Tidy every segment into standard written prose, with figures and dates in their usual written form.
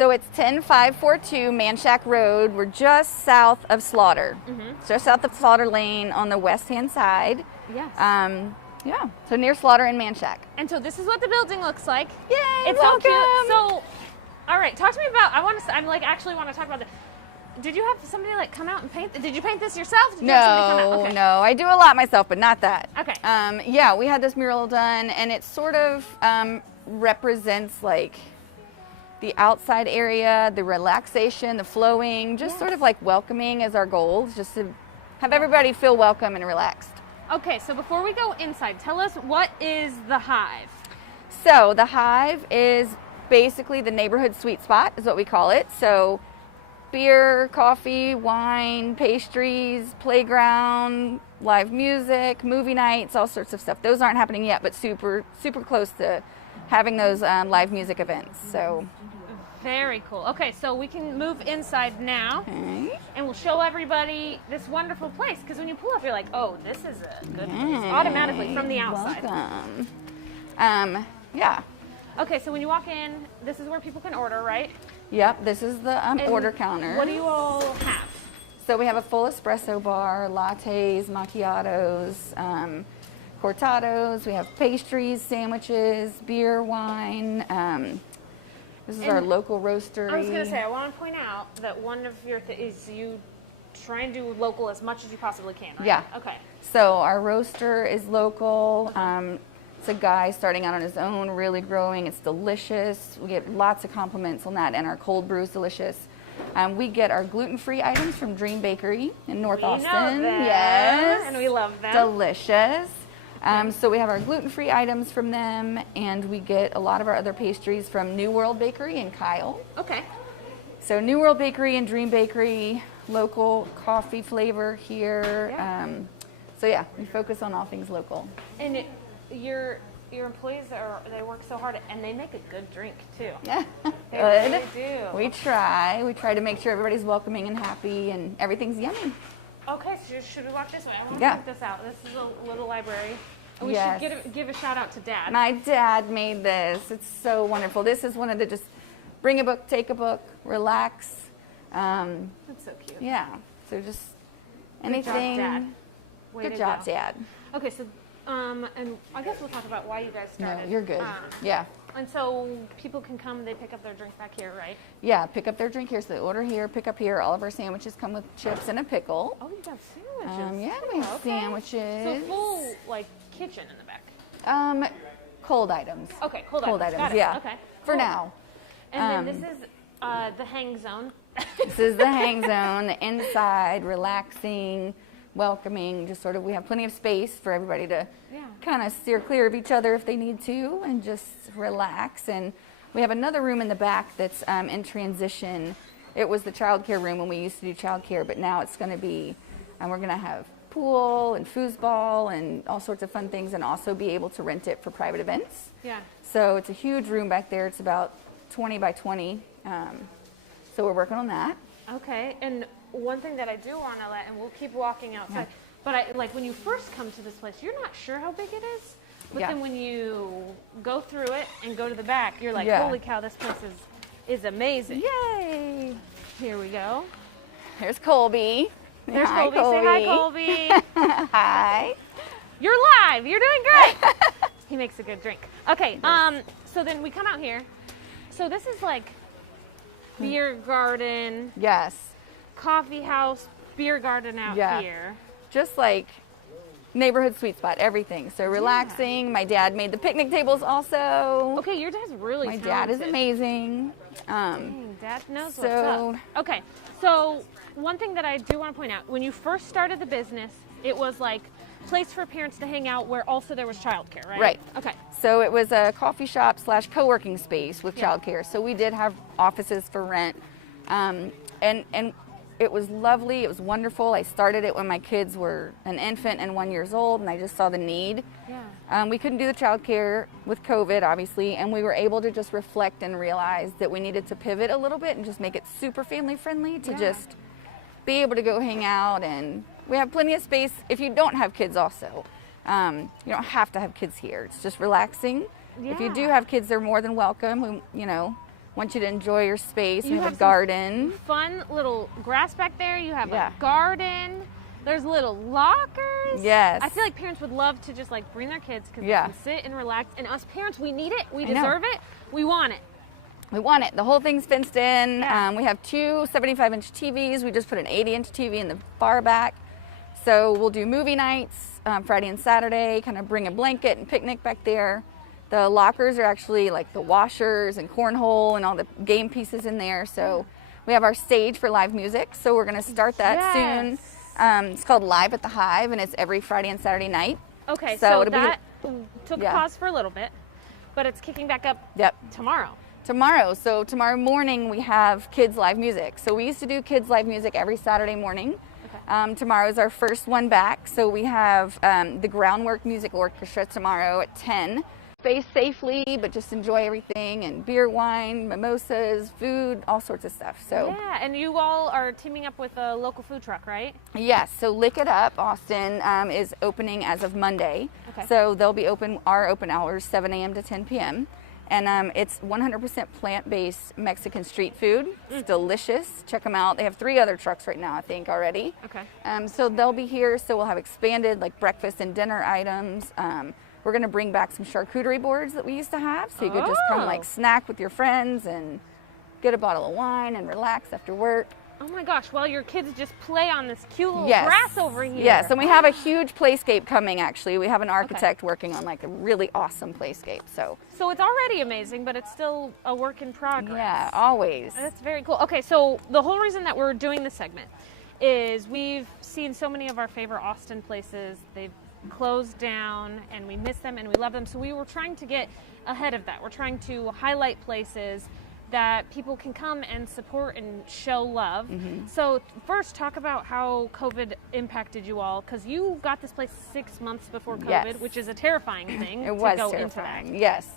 So it's 10542 Manchac Road. We're just south of Slaughter. Just south of Slaughter Lane on the west-hand side. Yes. Yeah, so near Slaughter and Manchac. And so this is what the building looks like. Yay, it's welcome. so cute. So, all right, talk to me about, actually want to talk about this. Did you have somebody like come out and paint? Did you paint this yourself? Did you have somebody come out? Okay. No, I do a lot myself, but not that. Okay. Yeah, we had this mural done, and it sort of represents like the outside area, the relaxation, the flowing, just sort of like welcoming as our goals, just to have everybody feel welcome and relaxed. Okay, so before we go inside, tell us, what is the Hive? So the Hive is basically the neighborhood sweet spot, is what we call it. So beer, coffee, wine, pastries, playground, live music, movie nights, all sorts of stuff. Those aren't happening yet, but super close to having those live music events. So very cool. Okay, so we can move inside now, and we'll show everybody this wonderful place, because when you pull up, you're like, oh, this is a good place, automatically from the outside. Welcome. Yeah. Okay, so when you walk in, this is where people can order, right? Yep, this is the order counter. What do you all have? So we have a full espresso bar, lattes, macchiatos, cortados. We have pastries, sandwiches, beer, wine. This is our local roastery. I was going to say, I want to point out that one of your is you try and do local as much as you possibly can, right? Yeah. Okay. So our roaster is local. It's a guy starting out on his own, really growing. It's delicious. We get lots of compliments on that, and our cold brew is delicious. We get our gluten-free items from Dream Bakery in North Austin. Know them, yes. And we love them. Delicious. So we have our gluten-free items from them, and we get a lot of our other pastries from New World Bakery in Kyle. Okay. So New World Bakery and Dream Bakery, local coffee flavor here. Yeah. So yeah, we focus on all things local. And your employees they work so hard, and they make a good drink too. Yeah, They good. really do. We try to make sure everybody's welcoming and happy, and everything's yummy. Okay, so should we walk this way? I want to Yeah. check this out. This is a little library. And we Yes. should give a shout out to Dad. My dad made this. It's so wonderful. This is one of the just bring a book, take a book, relax. That's so cute. Yeah. So just anything. Good job, Dad. Way Good to job, go. Dad. Okay, so and I guess we'll talk about why you guys No, started. you're good. Yeah. And so people can come, they pick up their drink back here, right? Yeah, pick up their drink here. So they order here, pick up here. All of our sandwiches come with chips and a pickle. Oh, you got sandwiches. Yeah, we have sandwiches. So full, like, kitchen in the back. Cold items. Okay, cold items. Got it. Yeah. Okay. For Cool. now. And then this is the hang zone. This is the hang zone, the inside, relaxing, welcoming. Just sort of, we have plenty of space for everybody to kind of steer clear of each other if they need to, and just relax. And we have another room in the back that's in transition. It was the childcare room when we used to do childcare, but now it's going to be, we're going to have pool and foosball and all sorts of fun things, and also be able to rent it for private events. Yeah. So it's a huge room back there. It's about 20 by 20. So we're working on that. Okay, and one thing that I do want to and we'll keep walking outside, but like when you first come to this place, you're not sure how big it is, but then when you go through it and go to the back, you're like, holy cow, this place is amazing. Yay! Here we go. Here's Colby. There's Hi, Colby. Say hi, Colby. Hi. You're live. You're doing great. He makes a good drink. Okay, so then we come out here. So this is like beer garden. Yes. Coffee house, beer garden out here. Just like neighborhood sweet spot, everything. So relaxing. My dad made the picnic tables also. Okay, your dad's really My talented. dad is amazing. Dang, Dad knows what's up. Okay, so one thing that I do want to point out, when you first started the business, it was like place for parents to hang out where also there was childcare, right? Right. Okay. So it was a coffee shop / co-working space with childcare. So we did have offices for rent. And it was lovely. It was wonderful. I started it when my kids were an infant and 1 year old, and I just saw the need. Yeah. We couldn't do the childcare with COVID, obviously, and we were able to just reflect and realize that we needed to pivot a little bit and just make it super family friendly to just be able to go hang out. And we have plenty of space if you don't have kids also. You don't have to have kids here. It's just relaxing. If you do have kids, they're more than welcome. want you to enjoy your space. You We have have a garden. Fun little grass back there. You have Yeah. a garden. There's little lockers. Yes. I feel like parents would love to just like bring their kids because Yeah. they can sit and relax. And us parents, we need it. We I know. deserve it. We want it. We want it. The whole thing's fenced in. Yeah. We have two 75-inch TVs. We just put an 80-inch TV in the far back. So we'll do movie nights Friday and Saturday, kind of bring a blanket and picnic back there. The lockers are actually like the washers and cornhole and all the game pieces in there. So we have our stage for live music. So we're going to start that soon. It's called Live at the Hive, and it's every Friday and Saturday night. Okay, So so it'll that took a Yeah. pause for a little bit, but it's kicking back up tomorrow. So tomorrow morning we have kids live music. So we used to do kids live music every Saturday morning. Okay. Tomorrow is our first one back. So we have the Groundwork Music Orchestra tomorrow at 10. Space safely, but just enjoy everything, and beer, wine, mimosas, food, all sorts of stuff. So Yeah, and you all are teaming up with a local food truck, right? yes, so Lick It Up Austin is opening as of Monday. Okay. So they'll be open, our open hours 7 a.m. to 10 p.m. And it's 100% plant-based Mexican street food. It's delicious. Check them out. They have 3 other trucks right now, I think, already. Okay. So they'll be here. So we'll have expanded like breakfast and dinner items. We're going to bring back some charcuterie boards that we used to have. So you could just come like snack with your friends and get a bottle of wine and relax after work. Oh my gosh, well, your kids just play on this cute little Yes. grass over here. Yes, and we have a huge playscape coming, actually. We have an architect working on like a really awesome playscape. So it's already amazing, but it's still a work in progress. yeah, always. That's very cool. Okay, so the whole reason that we're doing this segment is we've seen so many of our favorite Austin places. They've closed down, and we miss them and we love them. So we were trying to get ahead of that. We're trying to highlight places that people can come and support and show love. So first, talk about how COVID impacted you all, because you got this place 6 months before COVID, Yes. which is a terrifying thing It to was go terrifying. into that. Yes.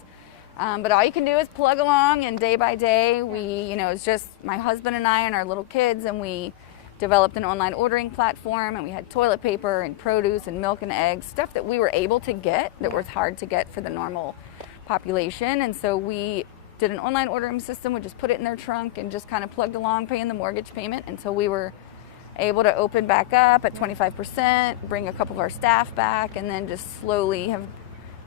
But all you can do is plug along, and day by day, it's just my husband and I and our little kids, and we developed an online ordering platform, and we had toilet paper and produce and milk and eggs, stuff that we were able to get that was hard to get for the normal population. And so we did an online ordering system. We just put it in their trunk and just kind of plugged along, paying the mortgage payment until we were able to open back up at 25%, bring a couple of our staff back, and then just slowly have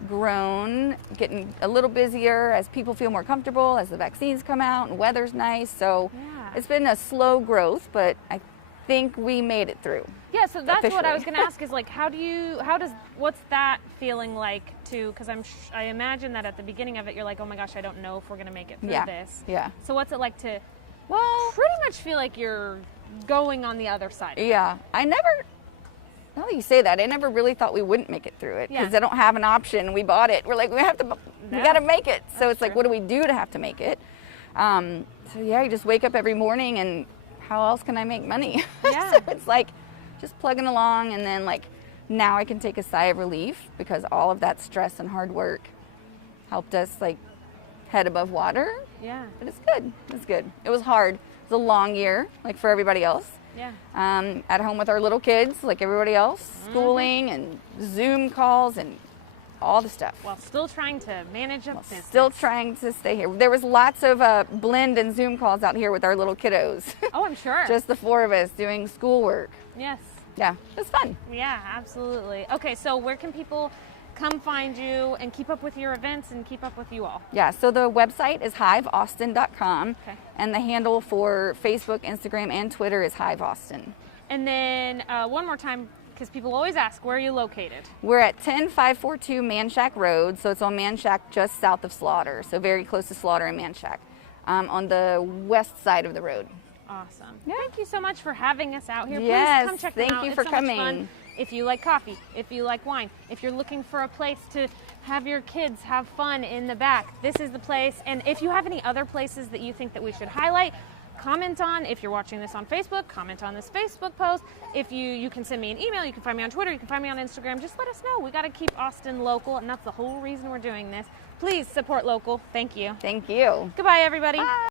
grown, getting a little busier as people feel more comfortable, as the vaccines come out and weather's nice. So it's been a slow growth, but I think we made it through. Yeah, so that's what I was officially. going to ask is like, what's that feeling like to, because I imagine that at the beginning of it, you're like, oh my gosh, I don't know if we're going to make it through this. Yeah. So what's it like to Well, pretty much feel like you're going on the other side? yeah. Now that you say that, I never really thought we wouldn't make it through it because Yeah. I don't have an option. We bought it. We're like, we got to make it. So it's like, what do we do to have to make it? So yeah, you just wake up every morning, and how else can I make money? Yeah. So it's like just plugging along, and then like now I can take a sigh of relief because all of that stress and hard work helped us like head above water. Yeah. But it's good. It's good. It was hard. It was a long year, like for everybody else. Yeah. At home with our little kids, like everybody else, schooling and Zoom calls and all the stuff. While still trying to manage a business. Still trying to stay here. There was lots of blend and Zoom calls out here with our little kiddos. Oh, I'm sure. Just the 4 of us doing schoolwork. Yes. Yeah, it was fun. Yeah, absolutely. Okay, so where can people come find you and keep up with your events and keep up with you all? Yeah, so the website is hiveaustin.com, Okay. and the handle for Facebook, Instagram, and Twitter is Hive Austin. And then one more time, because people always ask, where are you located? We're at 10542 Manshack Road, so it's on Manshack just south of Slaughter, so very close to Slaughter and Manshack, on the west side of the road. Awesome. Yeah. Thank you so much for having us out here. Yes, Please come check thank them out. you It's for so much coming. fun. If you like coffee, if you like wine, if you're looking for a place to have your kids have fun in the back, this is the place. And if you have any other places that you think that we should highlight, comment on. If you're watching this on Facebook, comment on this Facebook post. If you can send me an email, you can find me on Twitter, you can find me on Instagram. Just let us know. We got to keep Austin local, and that's the whole reason we're doing this. Please support local. Thank you. Thank you. Goodbye, everybody. Bye.